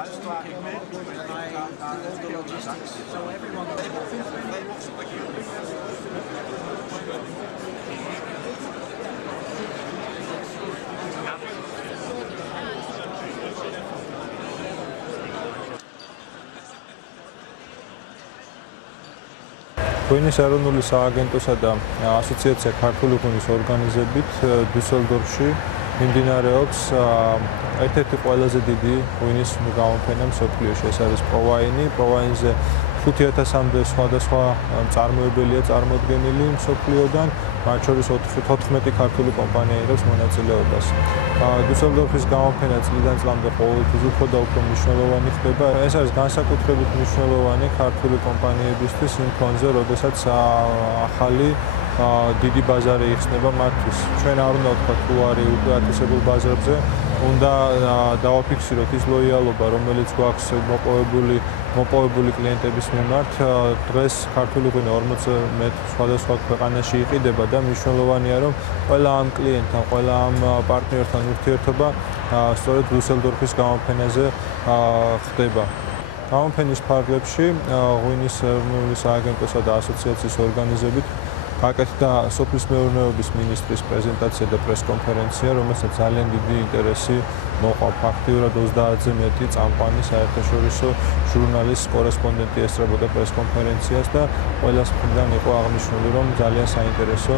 logistic pigment, I do the logistics, so everyone. ღვინის ეროვნული სააგენტოსა და ასოციაცია ქართული ღვინის ორგანიზებით დუსელდორფში მიმდინარეობს ერთ-ერთი ყველაზე დიდი ღვინის გამოფენა მსოფლიოში. ეს არის პროვაინი. პროვაინზე 5000-მდე სხვადასხვა მწარმოებელია წარმოდგენილი მსოფლიოდან, მათ შორის 14 ქართული კომპანია იღებს მონაწილეობას. დუსელდორფის გამოფენა წლიდან წლამდე ყოველთვის უფრო და უფრო მნიშვნელოვანი ხდება. ეს არის განსაკუთრებით მნიშვნელოვანი ქართული კომპანიებისთვის იმ ფონზე, როდესაც ახალი დიდი ბაზარი იხსნება მათთვის. ჩვენ არ უნდა ვთქვათ, თუ არის უკვე ათასებულ ბაზარზე, უნდა დავაფიქსიროთ ის ლოიალობა, რომელიც გვაქვს მოპოვებული კლიენტების მიმართ. დღეს ქართული ღვინო 40 მეტ სხვადასხვა ქვეყანაში იყიდება და მნიშვნელოვანია, რომ ყველა ამ კლიენტთან, ყველა ამ პარტნიორთან ურთიერთობა სწორედ დუსელდორფის გამოფენაზე ხდება. გამოფენის ფარგლებში ღვინის ეროვნული სააგენტოსა და ასოციაციის ორგანიზებით გაკეთდა სოფლის მეურნეობის მინისტრის პრეზენტაცია და პრესკონფერენცია, რომელსაც ძალიან დიდი ინტერესი მოყვა. ფაქტიურად 30-ზე მეტი წამყვანი საერთაშორისო ჟურნალის კორესპონდენტი ესწრებოდა პრესკონფერენციას და ყველას მხრიდან იყო აღნიშნული, რომ ძალიან საინტერესო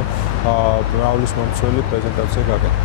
მრავლის მომცველი პრეზენტაცია გაკეთდა.